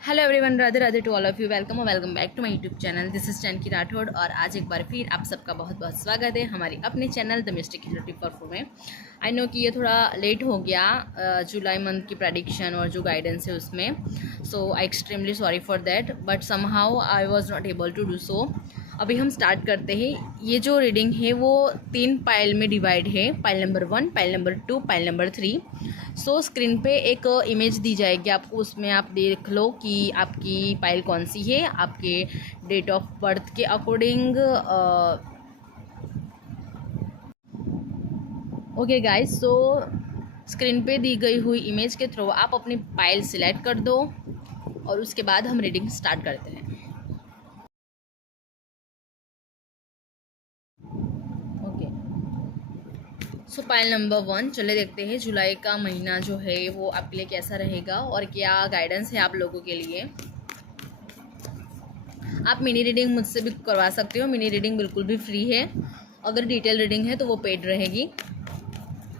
Hello everyone, Radhe Radhe to all of you. Welcome back to my YouTube channel. This is चैनकी राठौड़ और आज एक बार फिर आप सबका बहुत बहुत स्वागत है हमारे अपने चैनल द मिस्टिक टिप4 में। आई नो कि ये थोड़ा लेट हो गया जुलाई मंथ की प्रेडिक्शन और जो गाइडेंस है उसमें, so I extremely sorry for that, but somehow I was not able to do so. अभी हम स्टार्ट करते हैं। ये जो रीडिंग है वो 3 पाइल में डिवाइड है, pile number 1, pile number 2, pile number 3। सो स्क्रीन पे एक इमेज दी जाएगी आपको, उसमें आप देख लो कि आपकी पाइल कौन सी है आपके डेट ऑफ बर्थ के अकॉर्डिंग। ओके गाइस, सो स्क्रीन पे दी गई हुई इमेज के थ्रू आप अपनी पाइल सिलेक्ट कर दो और उसके बाद हम रीडिंग स्टार्ट करते हैं। सो पाइल नंबर 1, चले देखते हैं जुलाई का महीना जो है वो आपके लिए कैसा रहेगा और क्या गाइडेंस है आप लोगों के लिए। आप मिनी रीडिंग मुझसे भी करवा सकते हो। मिनी रीडिंग बिल्कुल भी फ्री है। अगर डिटेल रीडिंग है तो वो पेड रहेगी,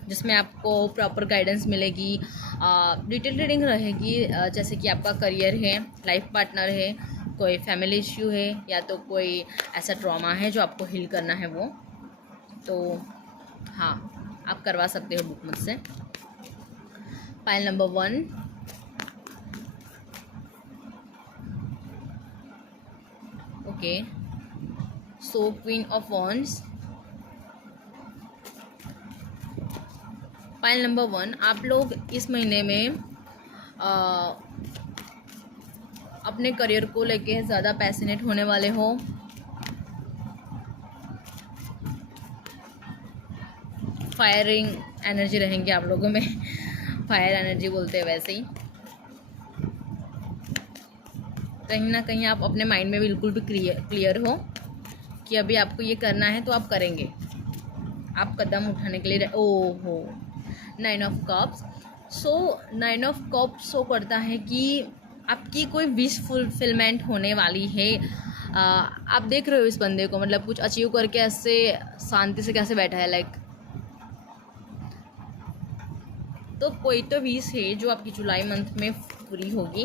जिसमें आपको प्रॉपर गाइडेंस मिलेगी। डिटेल रीडिंग रहेगी जैसे कि आपका करियर है, लाइफ पार्टनर है, कोई फैमिली इश्यू है या तो कोई ऐसा ट्रॉमा है जो आपको हील करना है वो, तो हाँ आप करवा सकते हो बुक मुझसे। Pile number 1, okay. So queen of wands, pile number 1, आप लोग इस महीने में अपने करियर को लेके ज़्यादा पैशनेट होने वाले हो। फायरिंग एनर्जी रहेंगे आप लोगों में फायर एनर्जी बोलते हैं वैसे ही। कहीं ना कहीं आप अपने माइंड में बिल्कुल भी क्लियर हो कि अभी आपको ये करना है तो आप करेंगे। आप कदम उठाने के लिए ओहो 9 of cups. So 9 of cups show करता है कि आपकी कोई विश फुलफिलमेंट होने वाली है। आप देख रहे हो इस बंदे को, मतलब कुछ अचीव करके ऐसे शांति से कैसे बैठा है, लाइक तो कोई तो विश है जो आपकी जुलाई मंथ में पूरी होगी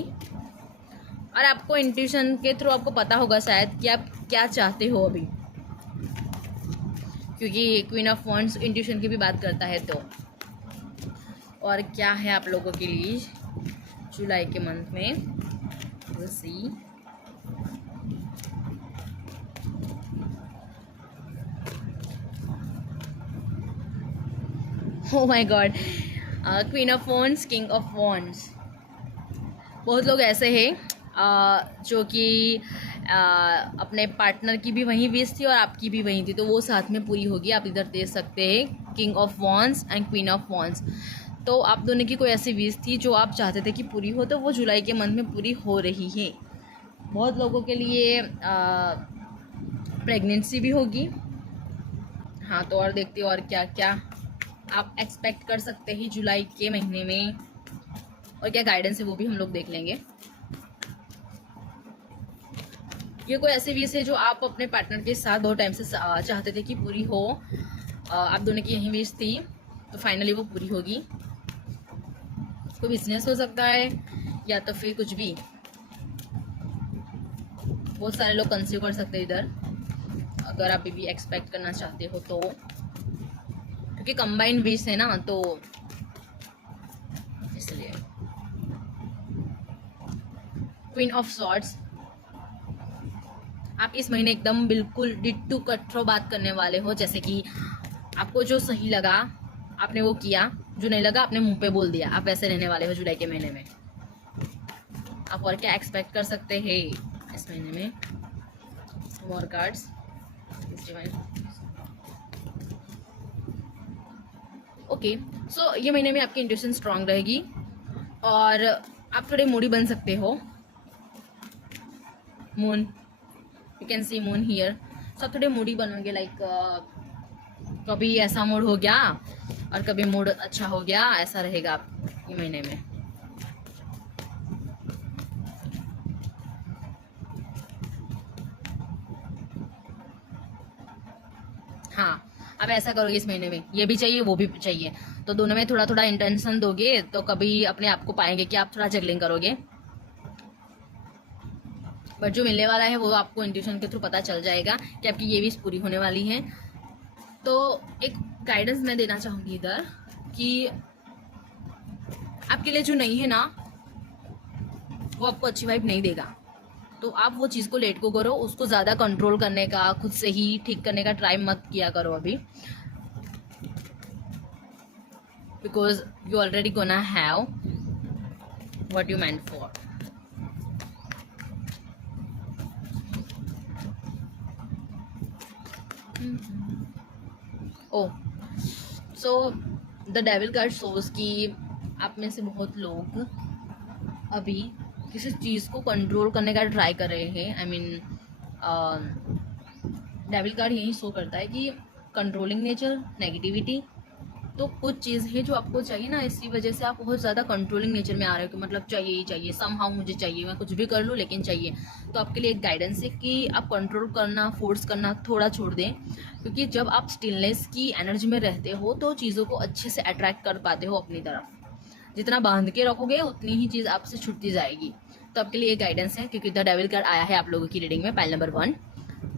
और आपको इंट्यूशन के थ्रू आपको पता होगा शायद कि आप क्या चाहते हो अभी, क्योंकि क्वीन ऑफ वॉन्ड्स इंट्यूशन की भी बात करता है। तो और क्या है आप लोगों के लिए जुलाई के मंथ में, we'll see। Oh my God, queen of wands, king of wands. बहुत लोग ऐसे हैं जो कि अपने पार्टनर की भी वही विश थी और आपकी भी वही थी, तो वो साथ में पूरी होगी। आप इधर देख सकते हैं king of wands and queen of wands. तो आप दोनों की कोई ऐसी विश थी जो आप चाहते थे कि पूरी हो, तो वो जुलाई के मंथ में पूरी हो रही है। बहुत लोगों के लिए प्रेगनेंसी भी होगी। हाँ, तो और देखते हो और क्या क्या आप एक्सपेक्ट कर सकते हैं जुलाई के महीने में और क्या गाइडेंस है वो भी हम लोग देख लेंगे। ये कोई ऐसी विश है जो आप अपने पार्टनर के साथ बहुत टाइम से चाहते थे कि पूरी हो। आप दोनों की यही विश थी, तो फाइनली वो पूरी होगी। कोई बिजनेस हो सकता है या तो फिर कुछ भी। बहुत सारे लोग कंसीव कर सकते हैं इधर, अगर आप भी एक्सपेक्ट करना चाहते हो तो, क्योंकि कंबाइन विश है ना, तो इसलिए। क्वीन ऑफ सॉर्ड्स, आप इस महीने एकदम बिल्कुल डिट्टू कट्रो बात करने वाले हो, जैसे कि आपको जो सही लगा आपने वो किया, जो नहीं लगा आपने मुंह पे बोल दिया। आप वैसे रहने वाले हो जुलाई के महीने में। आप और क्या एक्सपेक्ट कर सकते हैं इस महीने में। More cards. ओके, सो ये महीने में आपकी इंट्यूशन स्ट्रांग रहेगी और आप थोड़े मूडी बन सकते हो। Moon, you can C moon here. सब थोड़े मूडी बनोगे, लाइक कभी ऐसा मूड हो गया और कभी मूड अच्छा हो गया, ऐसा रहेगा आप ये महीने में। हाँ, अब ऐसा करोगे इस महीने में, ये भी चाहिए वो भी चाहिए, तो दोनों में थोड़ा थोड़ा इंटेंशन दोगे तो कभी अपने आप को पाएंगे कि आप थोड़ा जगलिंग करोगे। बट जो मिलने वाला है वो आपको इंट्यूशन के थ्रू पता चल जाएगा कि आपकी ये विश पूरी होने वाली है। तो एक गाइडेंस मैं देना चाहूँगी इधर कि आपके लिए जो नहीं है ना वो आपको अच्छी वाइब नहीं देगा, तो आप वो चीज़ को लेट को करो, उसको ज़्यादा कंट्रोल करने का, खुद से ही ठीक करने का ट्राई मत किया करो अभी, because you already gonna have what you meant for. Oh so the devil card shows कि आप में से बहुत लोग अभी किसी चीज़ को कंट्रोल करने का ट्राई कर रहे हैं। आई मीन डेविल कार्ड यही शो करता है कि कंट्रोलिंग नेचर, नेगेटिविटी, तो कुछ चीज़ है जो आपको चाहिए ना, इसी वजह से आप बहुत ज़्यादा कंट्रोलिंग नेचर में आ रहे हो कि मतलब चाहिए ही चाहिए, समहाउ मुझे चाहिए, मैं कुछ भी कर लूँ लेकिन चाहिए। तो आपके लिए एक गाइडेंस है कि आप कंट्रोल करना, फोर्स करना थोड़ा छोड़ दें, क्योंकि जब आप स्टिलनेस की एनर्जी में रहते हो तो चीज़ों को अच्छे से अट्रैक्ट कर पाते हो अपनी तरफ। जितना बांध के रखोगे उतनी ही चीज़ आपसे छूटती जाएगी। तो आपके लिए गाइडेंस है, क्योंकि द डेविल कार्ड आया है आप लोगों की रीडिंग में, पाइल नंबर 1।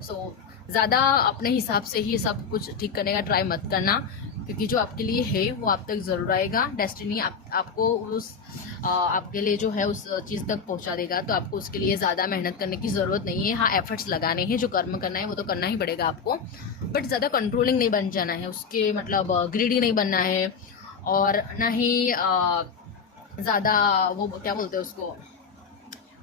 सो ज़्यादा अपने हिसाब से ही सब कुछ ठीक करने का ट्राई मत करना, क्योंकि जो आपके लिए है वो आप तक ज़रूर आएगा। डेस्टिनी आपको उस आपके लिए जो है उस चीज़ तक पहुंचा देगा। तो आपको उसके लिए ज़्यादा मेहनत करने की ज़रूरत नहीं है। हाँ, एफर्ट्स लगाने हैं, जो कर्म करना है वो तो करना ही पड़ेगा आपको, बट ज़्यादा कंट्रोलिंग नहीं बन जाना है, उसके मतलब ग्रीडी नहीं बनना है, और ना ही ज़्यादा वो क्या बोलते हैं उसको,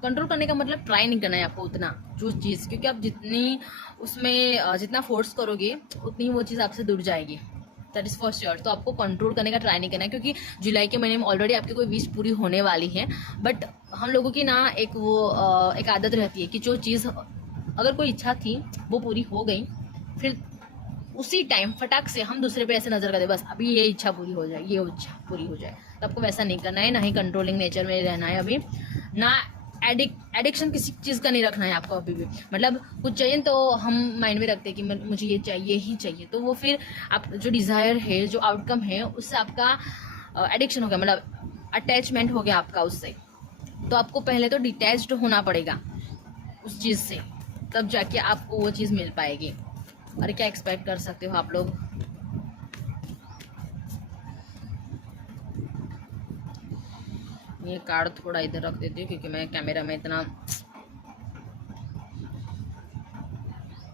कंट्रोल करने का मतलब ट्राई नहीं करना है आपको उतना जो चीज़, क्योंकि आप जितनी उसमें जितना फोर्स करोगे उतनी वो चीज़ आपसे दूर जाएगी। That is for sure. तो आपको कंट्रोल करने का ट्राई नहीं करना है, क्योंकि जुलाई के महीने में ऑलरेडी आपकी कोई विश पूरी होने वाली है। बट हम लोगों की ना एक वो एक आदत रहती है कि जो चीज़, अगर कोई इच्छा थी वो पूरी हो गई, फिर उसी टाइम फटाक से हम दूसरे पे ऐसे नज़र करते बस अभी ये इच्छा पूरी हो जाए, ये इच्छा पूरी हो जाए। तो आपको वैसा नहीं करना है, ना ही कंट्रोलिंग नेचर में रहना है अभी, ना एडिक्शन किसी चीज़ का नहीं रखना है आपको अभी भी। मतलब कुछ चाहिए तो हम माइंड में रखते हैं कि मुझे ये चाहिए ही चाहिए, तो वो फिर आप जो डिज़ायर है, जो आउटकम है, उससे आपका एडिक्शन हो गया, मतलब अटैचमेंट हो गया आपका उससे। तो आपको पहले तो डिटैच्ड होना पड़ेगा उस चीज़ से, तब जाके आपको वो चीज़ मिल पाएगी। और क्या एक्सपेक्ट कर सकते हो आप लोग। ये कार्ड थोड़ा इधर रख देती हूँ, क्योंकि मैं कैमरा में इतना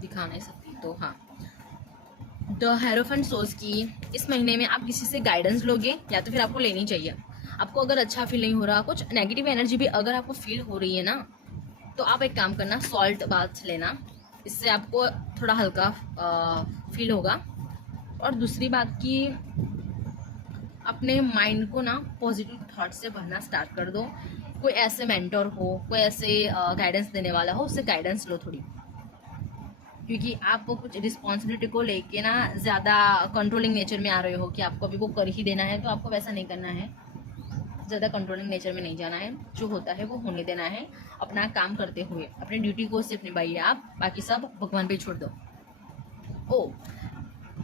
दिखा नहीं सकती। तो हाँ, द हेरोफेंट सोच की इस महीने में आप किसी से गाइडेंस लोगे, या तो फिर आपको लेनी चाहिए। आपको अगर अच्छा फील नहीं हो रहा, कुछ नेगेटिव एनर्जी भी अगर आपको फील हो रही है ना, तो आप एक काम करना, सॉल्ट बाथ लेना, इससे आपको थोड़ा हल्का फील होगा। और दूसरी बात की, अपने माइंड को ना पॉजिटिव थॉट से भरना स्टार्ट कर दो। कोई ऐसे मेंटर हो, कोई ऐसे गाइडेंस देने वाला हो, उससे गाइडेंस लो थोड़ी, क्योंकि आप वो कुछ रिस्पॉन्सिबिलिटी को लेके ना ज़्यादा कंट्रोलिंग नेचर में आ रहे हो कि आपको अभी वो कर ही देना है। तो आपको वैसा नहीं करना है, ज़्यादा कंट्रोलिंग नेचर में नहीं जाना है, जो होता है वो होने देना है। अपना काम करते हुए अपनी ड्यूटी को सिर्फ निभाइए आप, बाकी सब भगवान पे छोड़ दो। Oh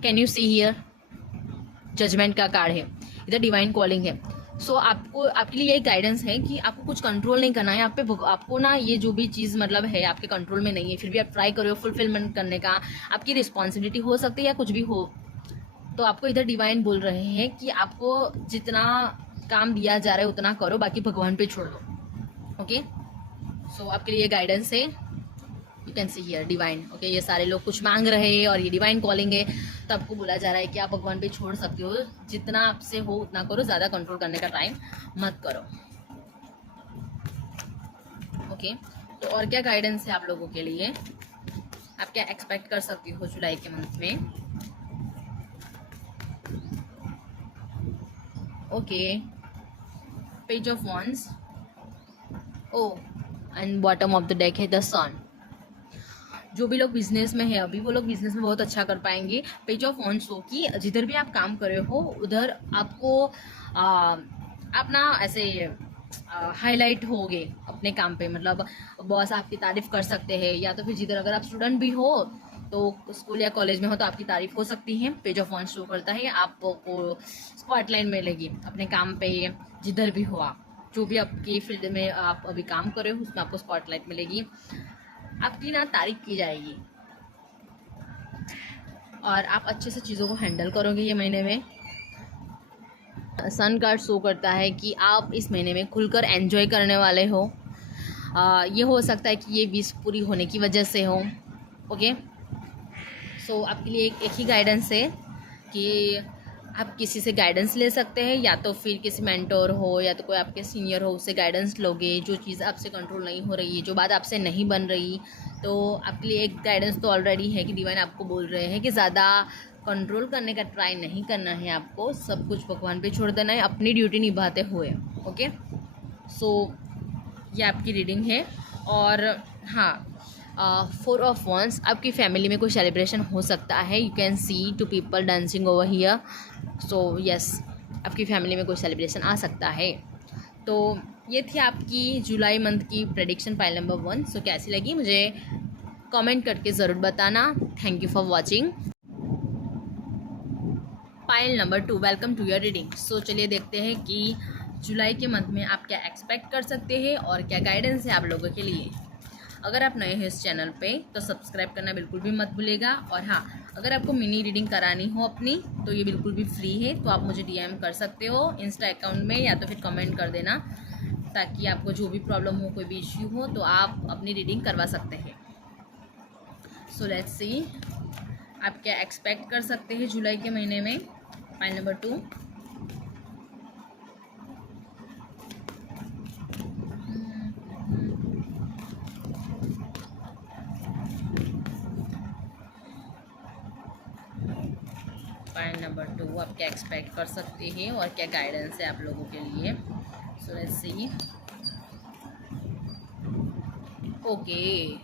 can you see here, judgement का कार्ड है, इधर डिवाइन कॉलिंग है। सो आपको, आपके लिए यही गाइडेंस है कि आपको कुछ कंट्रोल नहीं करना है आप पे। आपको ना ये जो भी चीज़ मतलब है आपके कंट्रोल में नहीं है, फिर भी आप ट्राई करो फुलफिलमेंट करने का, आपकी रिस्पॉन्सिबिलिटी हो सकती है या कुछ भी हो। तो आपको इधर डिवाइन बोल रहे हैं कि आपको जितना काम दिया जा रहा है उतना करो, बाकी भगवान पे छोड़ दो। ओके, सो आपके लिए गाइडेंस है, you can see here divine. Okay, ये सारे लोग कुछ मांग रहे हैं और ये डिवाइन कॉलिंग है, तो आपको बोला जा रहा है कि आप भगवान पे छोड़ सकते हो, जितना आपसे हो उतना करो, ज़्यादा कंट्रोल करने का टाइम मत करो। ओके, तो और क्या गाइडेंस है आप लोगों के लिए, आप क्या एक्सपेक्ट कर सकती हो जुलाई के मंथ में। Okay, page of wands, oh and bottom of the deck है द सन। जो भी लोग बिजनेस में है अभी, वो लोग बिजनेस में बहुत अच्छा कर पाएंगे। पेज ऑफ वॉन्ड्स हो कि जिधर भी आप काम कर रहे हो उधर आपको आप ना ऐसे हाईलाइट होगे अपने काम पे, मतलब बॉस आपकी तारीफ कर सकते हैं, या तो फिर जिधर अगर आप स्टूडेंट भी हो तो स्कूल या कॉलेज में हो तो आपकी तारीफ हो सकती है। पेज ऑफ वॉन्ड्स शो करता है आपको स्पॉटलाइट मिलेगी अपने काम पे, जिधर भी हो आप, जो भी आपकी फील्ड में आप अभी काम कर रहे हो उसमें आपको स्पॉटलाइट मिलेगी। आपकी ना तारीफ की जाएगी और आप अच्छे से चीज़ों को हैंडल करोगे ये महीने में। सन कार्ड शो करता है कि आप इस महीने में खुलकर एंजॉय करने वाले हो। ये हो सकता है कि ये विश पूरी होने की वजह से हो। ओके, सो आपके लिए एक ही गाइडेंस है कि आप किसी से गाइडेंस ले सकते हैं, या तो फिर किसी मेंटोर हो या तो कोई आपके सीनियर हो, उससे गाइडेंस लोगे। जो चीज़ आपसे कंट्रोल नहीं हो रही है, जो बात आपसे नहीं बन रही, तो आपके लिए एक गाइडेंस तो ऑलरेडी है कि डिवाइन आपको बोल रहे हैं कि ज़्यादा कंट्रोल करने का ट्राई नहीं करना है, आपको सब कुछ भगवान पे छोड़ देना है अपनी ड्यूटी निभाते हुए। ओके, सो ये आपकी रीडिंग है। और हाँ, 4 ऑफ वंस, आपकी फैमिली में कोई सेलिब्रेशन हो सकता है। You can C 2 people dancing over here. So yes, आपकी फैमिली में कोई सेलिब्रेशन आ सकता है। तो ये थी आपकी जुलाई मंथ की प्रेडिक्शन पाइल नंबर 1। सो कैसी लगी मुझे कमेंट करके ज़रूर बताना। Thank you for watching. Pile number 2, welcome to your reading. So चलिए देखते हैं कि जुलाई के मंथ में आप क्या एक्सपेक्ट कर सकते हैं और क्या गाइडेंस है आप लोगों के लिए। अगर आप नए हैं इस चैनल पे तो सब्सक्राइब करना बिल्कुल भी मत भूलिएगा। और हाँ, अगर आपको मिनी रीडिंग करानी हो अपनी तो ये बिल्कुल भी फ्री है, तो आप मुझे डीएम कर सकते हो इंस्टा अकाउंट में, या तो फिर कमेंट कर देना, ताकि आपको जो भी प्रॉब्लम हो, कोई भी इश्यू हो, तो आप अपनी रीडिंग करवा सकते हैं। सो लेट्स सी आप क्या एक्सपेक्ट कर सकते हैं जुलाई के महीने में। पाइल नंबर 2, पाइल नंबर 2, आप क्या एक्सपेक्ट कर सकते हैं और क्या गाइडेंस है आप लोगों के लिए। So let's see. Okay,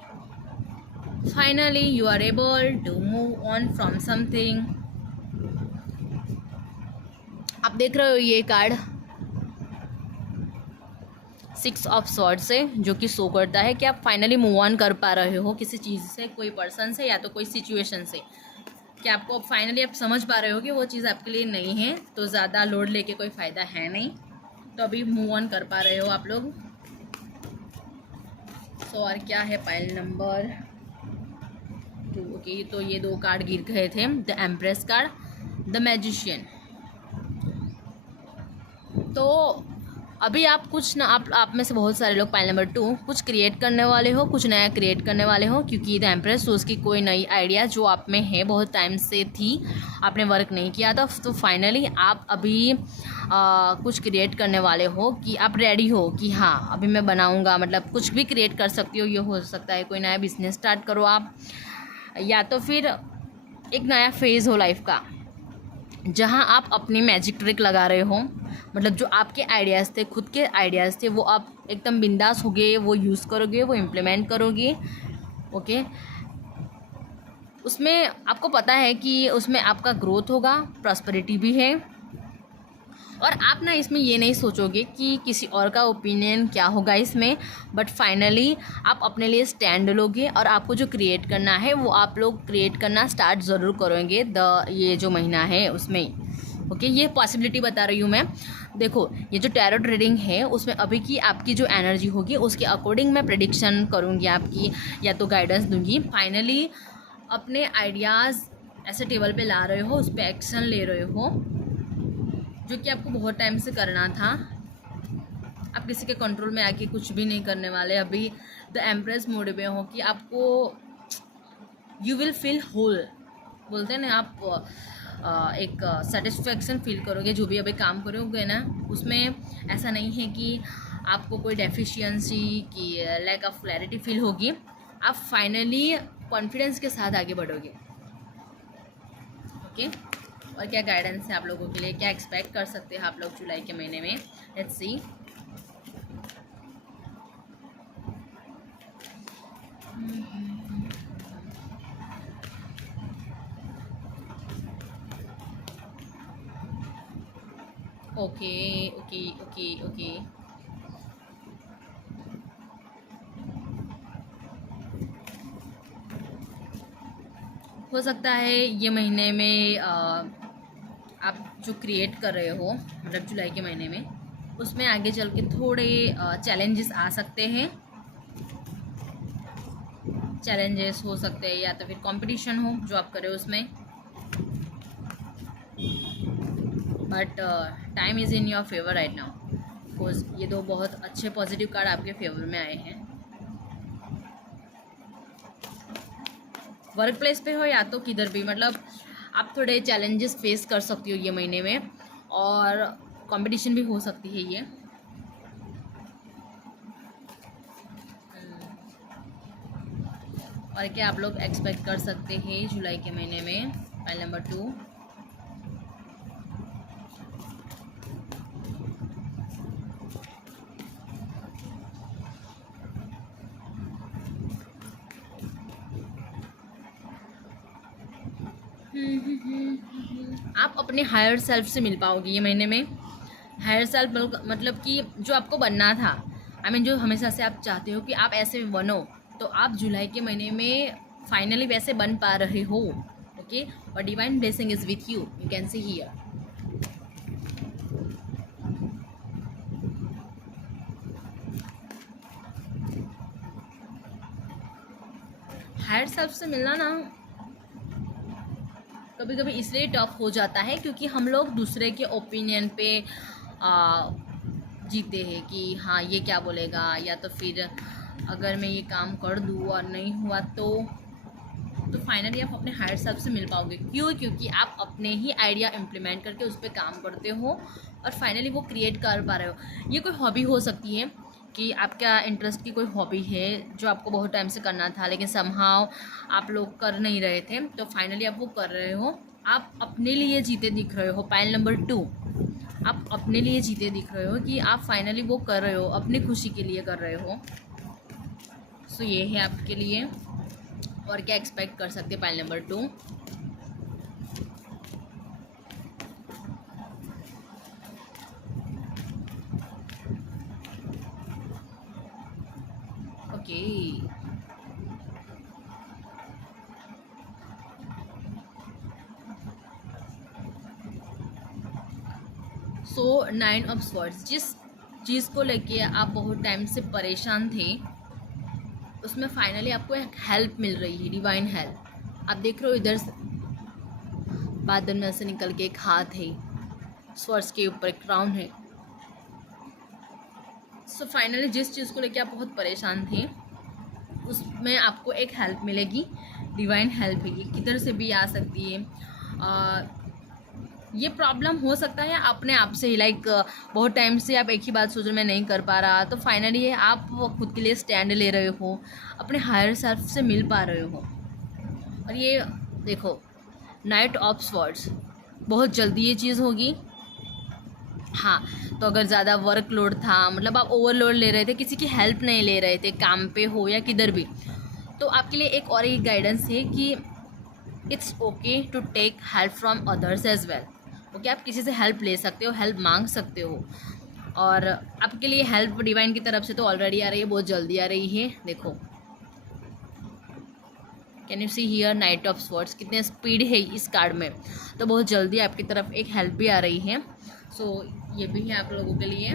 finally you are able to move on from something. आप देख रहे हो ये कार्ड 6 ऑफ स्वॉर्ड्स से, जो कि शो करता है कि आप फाइनली मूव ऑन कर पा रहे हो किसी चीज़ से, कोई पर्सन से या तो कोई सिचुएशन से, कि आपको अब फाइनली आप समझ पा रहे हो कि वो चीज़ आपके लिए नहीं है, तो ज़्यादा लोड लेके कोई फ़ायदा है नहीं, तो अभी मूव ऑन कर पा रहे हो आप लोग। सो और क्या है पाइल नंबर 2। ओके, तो ये 2 कार्ड गिर गए थे, the empress card, the magician. तो अभी आप कुछ ना, आप में से बहुत सारे लोग पाइल नंबर 2 कुछ क्रिएट करने वाले हो, कुछ नया क्रिएट करने वाले हो, क्योंकि द एम्प्रेस सोच की कोई नई आइडिया जो आप में है, बहुत टाइम से थी, आपने वर्क नहीं किया था, तो फाइनली आप अभी कुछ क्रिएट करने वाले हो कि आप रेडी हो कि हाँ अभी मैं बनाऊंगा। मतलब कुछ भी क्रिएट कर सकती हो, ये हो सकता है कोई नया बिजनेस स्टार्ट करो आप, या तो फिर एक नया फेज़ हो लाइफ का जहाँ आप अपनी मैजिक ट्रिक लगा रहे हो। मतलब जो आपके आइडियाज़ थे, खुद के आइडियाज़ थे, वो आप एकदम बिंदास हो गए, वो यूज़ करोगे, वो इम्प्लीमेंट करोगे। ओके, उसमें आपको पता है कि उसमें आपका ग्रोथ होगा, प्रॉस्पेरिटी भी है, और आप ना इसमें ये नहीं सोचोगे कि किसी और का ओपिनियन क्या होगा इसमें, बट फाइनली आप अपने लिए स्टैंड लोगे और आपको जो क्रिएट करना है वो आप लोग क्रिएट करना स्टार्ट ज़रूर करोगे ये जो महीना है उसमें। ओके, ये पॉसिबिलिटी बता रही हूँ मैं। देखो, ये जो टैरोट रीडिंग है उसमें अभी की आपकी जो एनर्जी होगी उसके अकॉर्डिंग मैं प्रेडिक्शन करूँगी आपकी, या तो गाइडेंस दूँगी। फाइनली अपने आइडियाज़ ऐसे टेबल पे ला रहे हो, उस पर एक्शन ले रहे हो, जो कि आपको बहुत टाइम से करना था। आप किसी के कंट्रोल में आके कुछ भी नहीं करने वाले। अभी द एम्प्रेस मोड में हो कि आपको यू विल फील होल, बोलते हैं ना, आप एक सेटिस्फेक्शन फील करोगे जो भी अभी काम करोगे ना, उसमें ऐसा नहीं है कि आपको कोई डेफिशिएंसी की लैक ऑफ क्लैरिटी फील होगी। आप फाइनली कॉन्फिडेंस के साथ आगे बढ़ोगे। ओके, और क्या गाइडेंस है आप लोगों के लिए, क्या एक्सपेक्ट कर सकते हैं आप लोग जुलाई के महीने में। Let's see. Okay okay okay okay, हो सकता है ये महीने में आप जो क्रिएट कर रहे हो, मतलब जुलाई के महीने में, उसमें आगे चल के थोड़े चैलेंजेस आ सकते हैं। चैलेंजेस हो सकते हैं या तो फिर कंपटीशन हो जो आप कर रहे हो उसमें, but time is in your favour right now, because ये दो बहुत अच्छे पॉजिटिव कार्ड आपके फेवर में आए हैं। वर्क प्लेस पे हो या तो किधर भी, मतलब आप थोड़े चैलेंजेस फेस कर सकती हो ये महीने में, और कंपटीशन भी हो सकती है ये। और क्या आप लोग एक्सपेक्ट कर सकते हैं जुलाई के महीने में? File number 2। आप अपने हायर सेल्फ से मिल पाओगे ये महीने में। हायर सेल्फ मतलब कि जो आपको बनना था, आई मीन जो हमेशा से आप चाहते हो कि आप ऐसे बनो, तो आप जुलाई के महीने में फाइनली वैसे बन पा रहे हो। ओके, और divine blessing is with you, you can see here. Higher self से मिलना ना कभी कभी इसलिए टफ हो जाता है क्योंकि हम लोग दूसरे के ओपिनियन पे जीते हैं कि हाँ ये क्या बोलेगा, या तो फिर अगर मैं ये काम कर दूँ और नहीं हुआ तो फाइनली आप अपने हायर सेल्फ से मिल पाओगे। क्यों? क्योंकि आप अपने ही आइडिया इम्प्लीमेंट करके उस पर काम करते हो और फाइनली वो क्रिएट कर पा रहे हो। ये कोई हॉबी हो सकती है कि आपका इंटरेस्ट की कोई हॉबी है जो आपको बहुत टाइम से करना था लेकिन समहाउ आप लोग कर नहीं रहे थे, तो फाइनली आप वो कर रहे हो। आप अपने लिए जीते दिख रहे हो। पाइल नंबर 2, आप अपने लिए जीते दिख रहे हो कि आप फाइनली वो कर रहे हो, अपनी खुशी के लिए कर रहे हो। सो ये है आपके लिए। और क्या एक्सपेक्ट कर सकते हैं? Pile number 2। Okay, so 9 of swords, जिस चीज़ को लेके आप बहुत टाइम से परेशान थे उसमें फाइनली आपको एक हेल्प मिल रही है, डिवाइन हेल्प। आप देख रहे हो इधर से बादल में से निकल के एक हाथ है, स्वॉर्ड्स के ऊपर एक क्राउन है। सो फाइनली जिस चीज़ को लेके आप बहुत परेशान थे उसमें आपको एक हेल्प मिलेगी, डिवाइन हेल्प है। ये किधर से भी आ सकती है। ये प्रॉब्लम हो सकता है अपने आप से ही, लाइक बहुत टाइम से आप एक ही बात सोच रहे मैं नहीं कर पा रहा, तो फाइनली आप खुद के लिए स्टैंड ले रहे हो, अपने हायर सेल्फ से मिल पा रहे हो। और ये देखो नाइट ऑफ स्वॉर्ड्स, बहुत जल्दी ये चीज़ होगी। हाँ, तो अगर ज़्यादा वर्कलोड था, मतलब आप ओवरलोड ले रहे थे, किसी की हेल्प नहीं ले रहे थे, काम पे हो या किधर भी, तो आपके लिए एक और एक गाइडेंस है कि it's okay to take help from others as well. Okay, आप किसी से हेल्प ले सकते हो, हेल्प मांग सकते हो। और आपके लिए हेल्प डिवाइन की तरफ से तो ऑलरेडी आ रही है, बहुत जल्दी आ रही है। देखो, can you see here night of swords, कितने स्पीड है इस कार्ड में, तो बहुत जल्दी आपकी तरफ एक हेल्प भी आ रही है। सो ये भी है आप लोगों के लिए।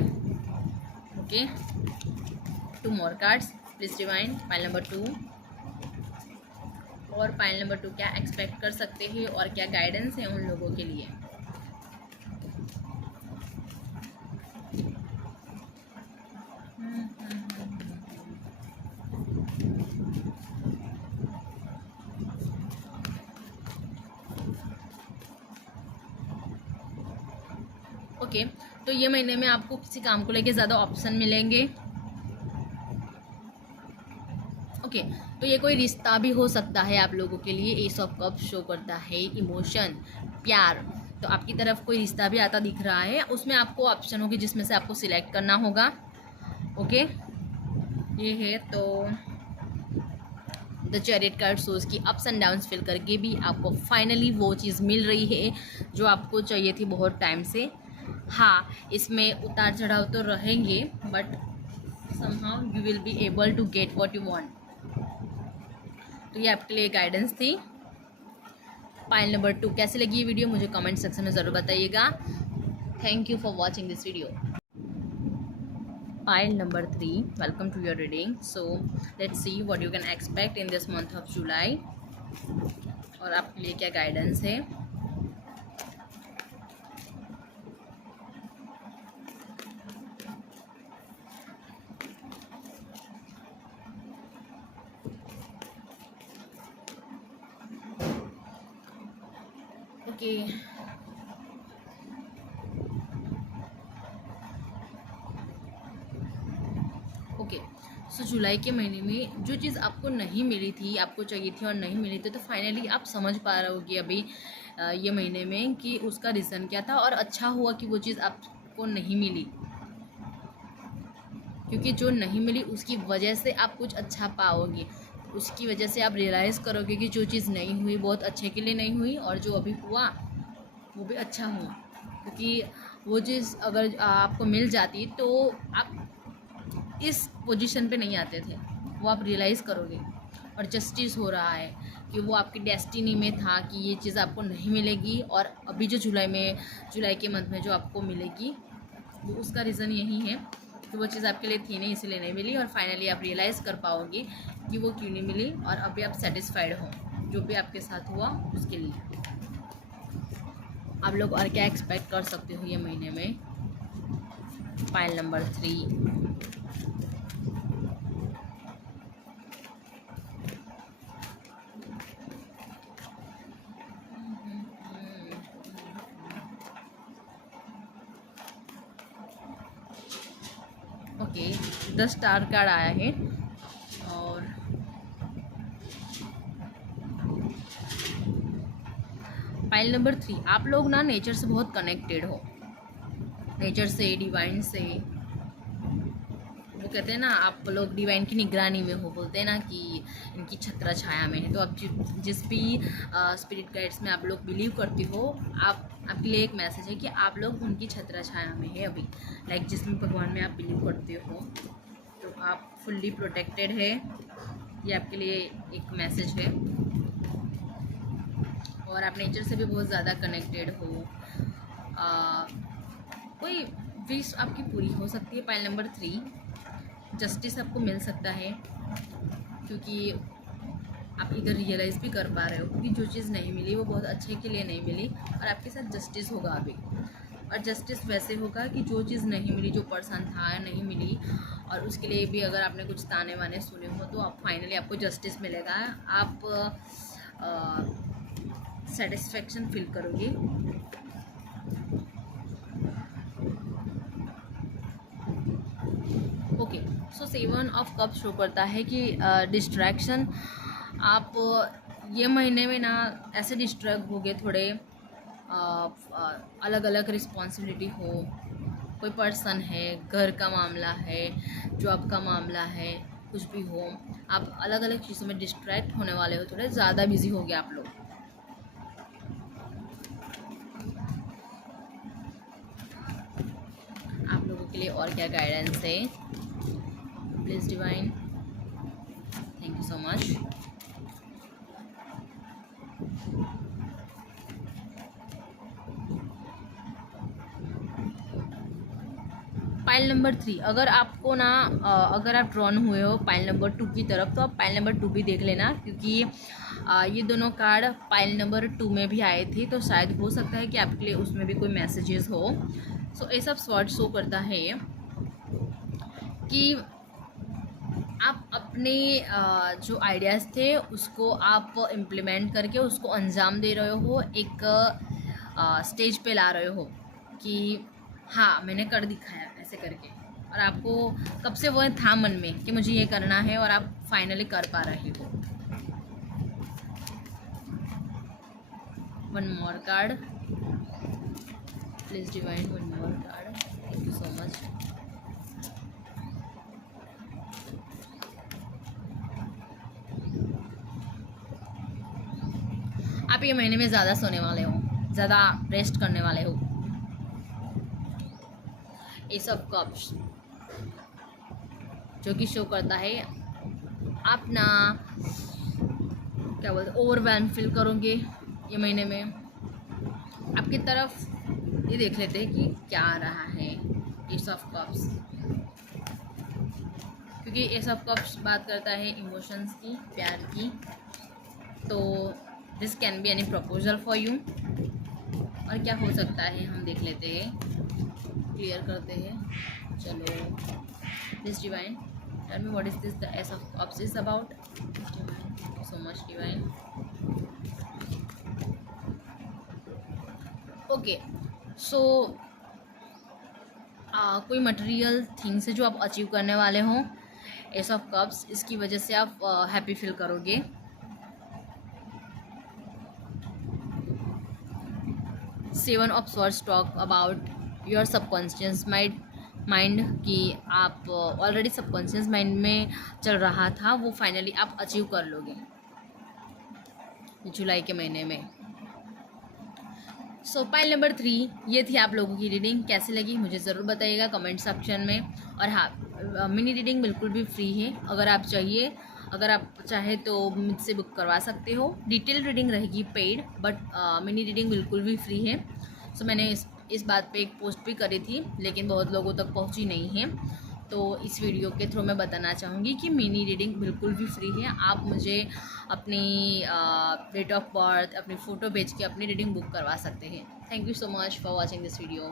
Okay, 2 more cards please divine. Pile number 2 और पाइल नंबर 2 क्या एक्सपेक्ट कर सकते हैं और क्या गाइडेंस है उन लोगों के लिए? ओके, तो ये महीने में आपको किसी काम को लेके ज़्यादा ऑप्शन मिलेंगे। ओके, तो ये कोई रिश्ता भी हो सकता है आप लोगों के लिए। एस ऑफ कप शो करता है इमोशन, प्यार, तो आपकी तरफ कोई रिश्ता भी आता दिख रहा है। उसमें आपको ऑप्शन होगी जिसमें से आपको सिलेक्ट करना होगा। ओके, ये है तो द चैरियट कार्ड शोज़ की अप्स एंड डाउन्स फील करके भी आपको फाइनली वो चीज़ मिल रही है जो आपको चाहिए थी बहुत टाइम से। हाँ, इसमें उतार चढ़ाव तो रहेंगे, but somehow you will be able to get what you want। तो ये आपके लिए गाइडेंस थी। पाइल नंबर 2 कैसी लगी ये वीडियो मुझे कमेंट सेक्शन में ज़रूर बताइएगा। Thank you for watching this video. Pile number 3, welcome to your reading. So let's see what you can expect in this month of July और आपके लिए क्या गाइडेंस है. ओके ओके सो जुलाई के महीने में जो चीज़ आपको नहीं मिली थी, आपको चाहिए थी और नहीं मिली थी, तो फाइनली आप समझ पा रहे होगी अभी ये महीने में कि उसका रीज़न क्या था. और अच्छा हुआ कि वो चीज़ आपको नहीं मिली, क्योंकि जो नहीं मिली उसकी वजह से आप कुछ अच्छा पाओगे. उसकी वजह से आप रियलाइज़ करोगे कि जो चीज़ नहीं हुई बहुत अच्छे के लिए नहीं हुई, और जो अभी हुआ वो भी अच्छा हुआ. क्योंकि वो चीज़ अगर आपको मिल जाती तो आप इस पोजीशन पे नहीं आते थे. वो आप रियलाइज़ करोगे. और जस्टिस हो रहा है कि वो आपकी डेस्टिनी में था कि ये चीज़ आपको नहीं मिलेगी, और अभी जो जुलाई के मंथ में जो आपको मिलेगी वो उसका रीज़न यही है कि वो चीज़ आपके लिए थी नहीं, इसीलिए नहीं मिली. और फाइनली आप रियलाइज़ कर पाओगे कि वो क्यों नहीं मिली, और अभी आप सेटिस्फाइड हो जो भी आपके साथ हुआ उसके लिए. आप लोग और क्या एक्सपेक्ट कर सकते हो ये महीने में. Pile number 3. Okay 10 star card आया है. और पाइल नंबर 3, आप लोग ना नेचर से बहुत कनेक्टेड हो. नेचर से, डिवाइन से. वो कहते हैं ना आप लोग डिवाइन की निगरानी में हो, बोलते हैं ना कि इनकी छत्र छाया में है. तो आप जिस भी स्पिरिट गाइड्स में आप लोग बिलीव करते हो, आपके लिए एक मैसेज है कि आप लोग उनकी छत्र छाया में है अभी. लाइक जिसमें भगवान में आप बिलीव करते हो तो आप फुल्ली प्रोटेक्टेड है. ये आपके लिए एक मैसेज है. और आप नेचर से भी बहुत ज़्यादा कनेक्टेड हो. कोई विश आपकी पूरी हो सकती है. पाइल नंबर 3, जस्टिस आपको मिल सकता है, क्योंकि आप इधर रियलाइज़ भी कर पा रहे हो कि जो चीज़ नहीं मिली वो बहुत अच्छे के लिए नहीं मिली, और आपके साथ जस्टिस होगा अभी. और जस्टिस वैसे होगा कि जो चीज़ नहीं मिली, जो पर्सन था नहीं मिली, और उसके लिए भी अगर आपने कुछ ताने वाने सुने हो तो आप फाइनली आपको जस्टिस मिलेगा. आप सेटिस्फेक्शन फील करोगे. Okay so 7 of cup show करता है कि डिस्ट्रैक्शन. आप ये महीने में ना ऐसे डिस्ट्रैक्ट होगे थोड़े. अलग अलग रिस्पॉन्सिबिलिटी हो, कोई पर्सन है, घर का मामला है, जॉब का मामला है, कुछ भी हो, आप अलग अलग चीज़ों में डिस्ट्रैक्ट होने वाले हो. थोड़े ज़्यादा बिजी हो गए आप लोग. आप लोगों के लिए और क्या गाइडेंस है please divine. Thank you so much. Pile number 3, अगर आपको ना अगर आप ड्रॉन हुए हो पाइल नंबर 2 की तरफ, तो आप पाइल नंबर 2 भी देख लेना, क्योंकि ये दोनों कार्ड पाइल नंबर 2 में भी आए थे. तो शायद हो सकता है कि आपके लिए उसमें भी कोई मैसेजेस हो. सो ये सब स्वॉर्ड शो करता है कि आप अपने जो आइडियाज़ थे उसको आप इम्प्लीमेंट करके उसको अंजाम दे रहे हो. एक स्टेज पे ला रहे हो कि हाँ मैंने कर दिखाया ऐसे करके. और आपको कब से वो था मन में कि मुझे ये करना है, और आप फाइनली कर पा रहे हो. One more card please divine. One more card. Thank you so much. आप ये महीने में ज़्यादा सोने वाले हो, ज़्यादा रेस्ट करने वाले हो. एस ऑफ कप्स जो कि शो करता है आप ना क्या बोलते ओवरवेल्म फील करोगे ये महीने में. आपकी तरफ ये देख लेते हैं कि क्या आ रहा है. S of cups. क्योंकि एस ऑफ कप्स बात करता है इमोशंस की, प्यार की। तो this can be any proposal for you. और क्या हो सकता है हम देख लेते हैं, क्लियर करते हैं। चलो, this divine, tell me what is this the ace of cups is about. Divine, so much divine. Okay, so कोई मटेरियल थिंग्स है जो आप अचीव करने वाले हों, एस ऑफ कप्स, इसकी वजह से आप हैप्पी फील करोगे। Seven of swords talk about your subconscious mind कि आप ऑलरेडी सबकॉन्शियस माइंड में चल रहा था, वो फाइनली आप अचीव कर लोगे जुलाई के महीने में। सो पाइल नंबर 3, ये थी आप लोगों की रीडिंग। कैसी लगी मुझे ज़रूर बताइएगा कमेंट सेक्शन में। और हाँ, मिनी रीडिंग बिल्कुल भी फ्री है। अगर आप चाहे तो मुझसे बुक करवा सकते हो। डिटेल रीडिंग रहेगी पेड, बट मिनी रीडिंग बिल्कुल भी फ्री है। सो मैंने इस बात पे एक पोस्ट भी करी थी, लेकिन बहुत लोगों तक पहुंची नहीं है। तो इस वीडियो के थ्रू मैं बताना चाहूँगी कि मिनी रीडिंग बिल्कुल भी फ्री है। आप मुझे अपनी डेट ऑफ बर्थ, अपनी फ़ोटो भेज के अपनी रीडिंग बुक करवा सकते हैं। Thank you so much for watching this video.